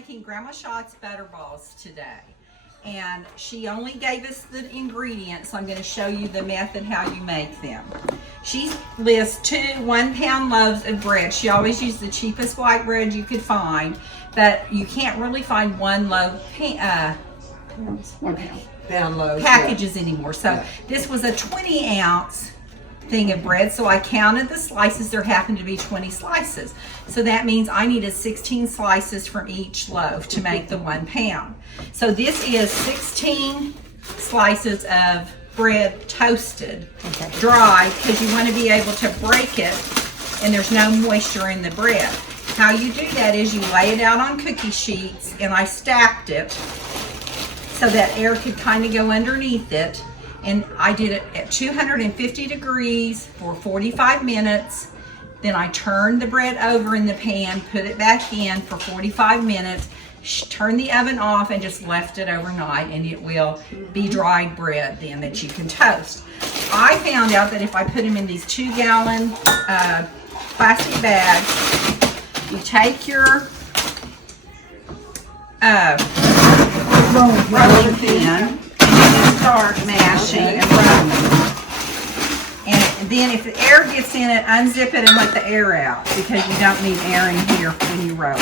making Grandma Schott's butter balls today. And she only gave us the ingredients, so I'm going to show you the method how you make them. She lists 2 1-pound loaves of bread. She always used the cheapest white bread you could find, but you can't really find 1 loaf pound loaves packages anymore. So this was a 20-ounce thing of bread, so I counted the slices. There happened to be 20 slices, so that means I needed 16 slices from each loaf to make the 1 pound. So this is 16 slices of bread toasted, dry, because you want to be able to break it and there's no moisture in the bread. How you do that is you lay it out on cookie sheets, and I stacked it so that air could kind of go underneath it. And I did it at 250 degrees for 45 minutes. Then I turned the bread over in the pan, put it back in for 45 minutes, turned the oven off, and just left it overnight, and it will be dried bread then that you can toast. I found out that if I put them in these 2-gallon plastic bags, you take your rolling pin, start mashing and rolling. And then if the air gets in it, unzip it and let the air out, because you don't need air in here when you roll.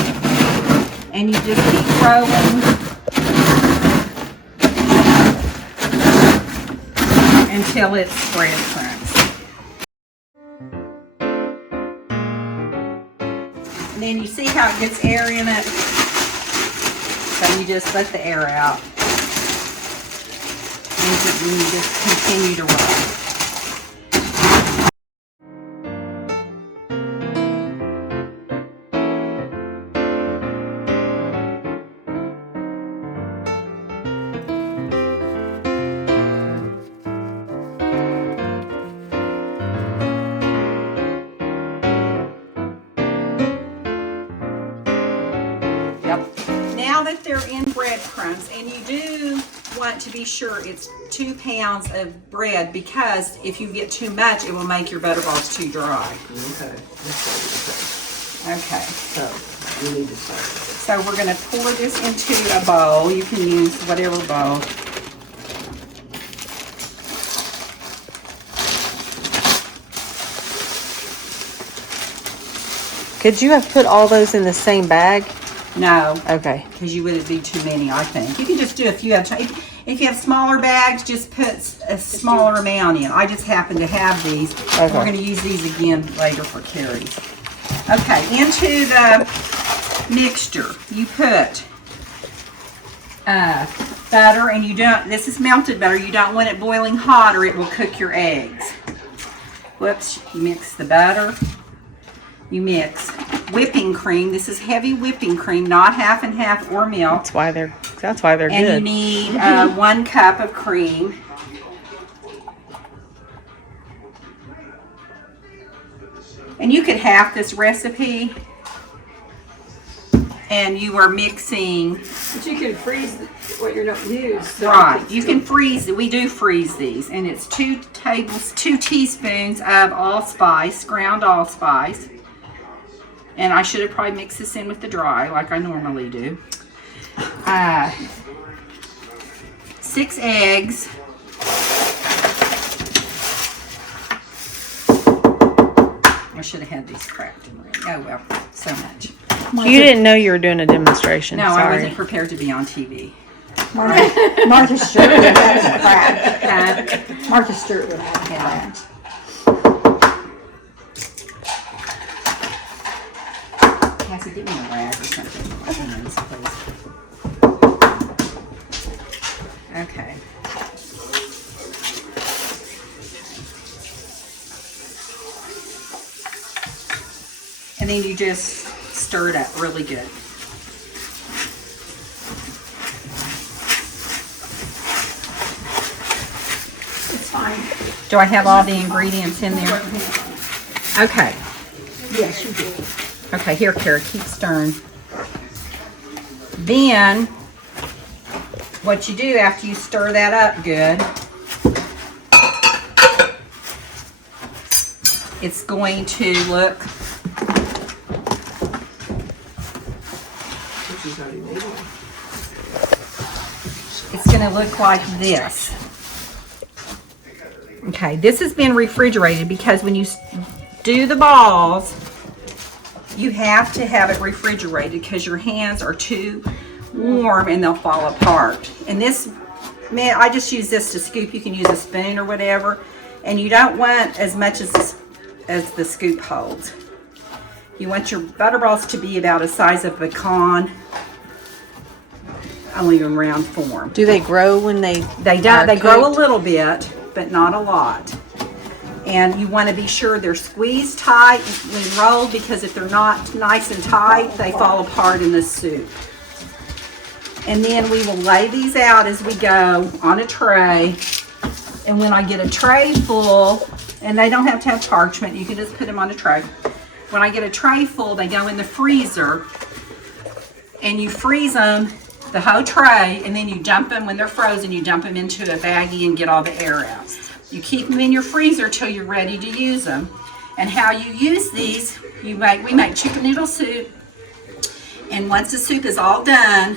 And you just keep rolling until it's breadcrumbs. And then you see how it gets air in it? So you just let the air out. And you just continue to roll. Now that they're in breadcrumbs, and you do want to be sure it's 2 pounds of bread, because if you get too much, it will make your butter balls too dry. Okay. Okay. So we need to start. So we're going to pour this into a bowl. You can use whatever bowl. Could you have put all those in the same bag? No. Okay. Because you wouldn't be too many, I think. You can just do a few at a time. If you have smaller bags, just put a smaller amount in. I just happen to have these. Okay. We're going to use these again later for Carrie's. Okay, into the mixture, you put butter, and you don't, this is melted butter. You don't want it boiling hot or it will cook your eggs. Whoops, you mix the butter. You mix whipping cream. This is heavy whipping cream, not half and half or milk. That's why they're good. And you need 1 cup of cream. And you could half this recipe, and you are mixing. But you can freeze what you're not used. Right, you can freeze it. We do freeze these, and it's 2 teaspoons of allspice, ground allspice. And I should have probably mixed this in with the dry, like I normally do. 6 eggs. I should have had these cracked and ready. Oh well, so much. You didn't know you were doing a demonstration. No, Sorry. I wasn't prepared to be on TV. Martha Stewart would have had crack. Martha Stewart would have had that. Cassie, give me a rag or something. Okay. And then you just stir it up really good. It's fine. Do I have all the ingredients in there? Okay. Yes, you do. Okay, here, Kara, keep stirring. Then, what you do after you stir that up good, it's going to look She's already made one. It's gonna look like this. Okay, this has been refrigerated because when you do the balls, you have to have it refrigerated because your hands are too warm and they'll fall apart. And this, man, I just use this to scoop. You can use a spoon or whatever. And you don't want as much as the scoop holds. You want your butterballs to be about the size of a pecan, only in round form. Do they grow when they They are don't. They grow a cooked? little bit, but not a lot. And you want to be sure they're squeezed tight when rolled, because if they're not nice and tight, they fall apart in the soup. And then we will lay these out as we go on a tray. And when I get a tray full, and they don't have to have parchment, you can just put them on a tray. When I get a tray full, they go in the freezer, and you freeze them, the whole tray, and then you dump them, when they're frozen, you dump them into a baggie and get all the air out. You keep them in your freezer till you're ready to use them. And how you use these, we make chicken noodle soup, and once the soup is all done,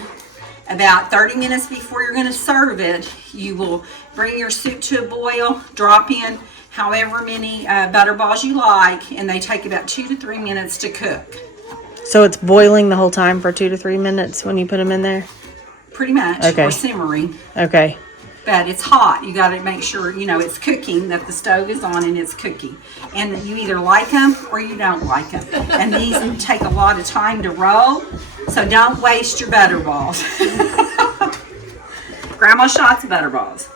about 30 minutes before you're going to serve it, you will bring your soup to a boil, drop in however many butterballs you like, and they take about 2 to 3 minutes to cook. So it's boiling the whole time for 2 to 3 minutes when you put them in there? Pretty much, Okay. or simmering. Okay. But it's hot. You got to make sure, you know, it's cooking, that the stove is on and it's cooking. And you either like them or you don't like them. And these take a lot of time to roll, so don't waste your butterballs. Grandma Schott's butterballs.